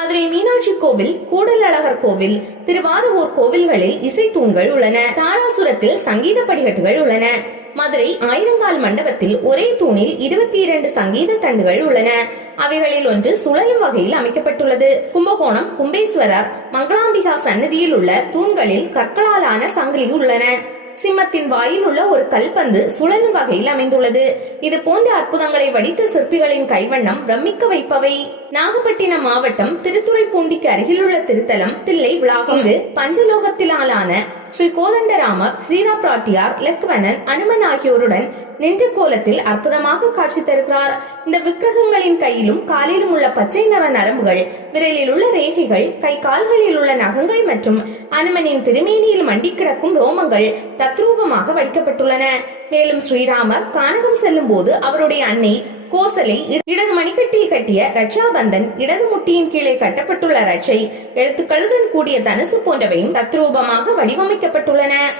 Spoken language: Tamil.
மதுரை மீனாட்சி கோவில் கூடலழகர் கோவில் திருவாதவூர் கோவில்களில் இசைத்தூண்கள் உள்ளன. தாராசுரத்தில் சங்கீத படிகட்டுகள் உள்ளன. மதுரை ஆயிரங்கால் மண்டபத்தில் ஒரே தூணில் இருபத்தி இரண்டு சங்கீத தண்டுகள் உள்ளன. அவைகளில் ஒன்று சுழலும் வகையில் அமைக்கப்பட்டுள்ளது. கும்பகோணம் கும்பேஸ்வரர் மங்களாம்பிகா சன்னதியில் உள்ள தூண்களில் கற்களாலான சங்கிலி உள்ளன. சிம்மத்தின் வாயில் உள்ள ஒரு கல்பந்து சுழலும் வகையில் அமைந்துள்ளது. இது போன்ற அற்புதங்களை வடித்த சிற்பிகளின் கைவண்ணம் பிரமிக்க வைப்பவை. நாகப்பட்டினம் மாவட்டம் திருத்துறைப்பூண்டிக்கு அருகிலுள்ள திருத்தலம் தில்லை விளாகம் இது பஞ்சலோகத்திலான ஸ்ரீ கோதண்டராமர் சீதா பிராட்டியார் லக்வனன் அனுமன் ஆகியோருடன் நின்ற கோலத்தில் அற்புதமாக காட்சி தருகிறார். இந்த விக்கிரகங்களின் கையிலும் காலிலும் உள்ள பச்சை நிற நரம்புகள் விரலில் உள்ள ரேகைகள் கை கால்களில் உள்ள நகங்கள் மற்றும் அனுமனின் திருமேனியில் மண்டி கிடக்கும் ரோமங்கள் தத்ரூபமாக வடிக்கப்பட்டுள்ளன மேலும் ஸ்ரீராமர் கானகம் செல்லும் போது அவருடைய அன்னை கோசலை இடது மணிக்கட்டில் கட்டிய ரட்சாபந்தன் இடது முட்டியின் கீழே கட்டப்பட்டுள்ள ரட்சை எழுத்துக்களுடன் கூடிய தனுசு போன்றவையும் தத்ரூபமாக வடிவமைக்கப்பட்டுள்ளன.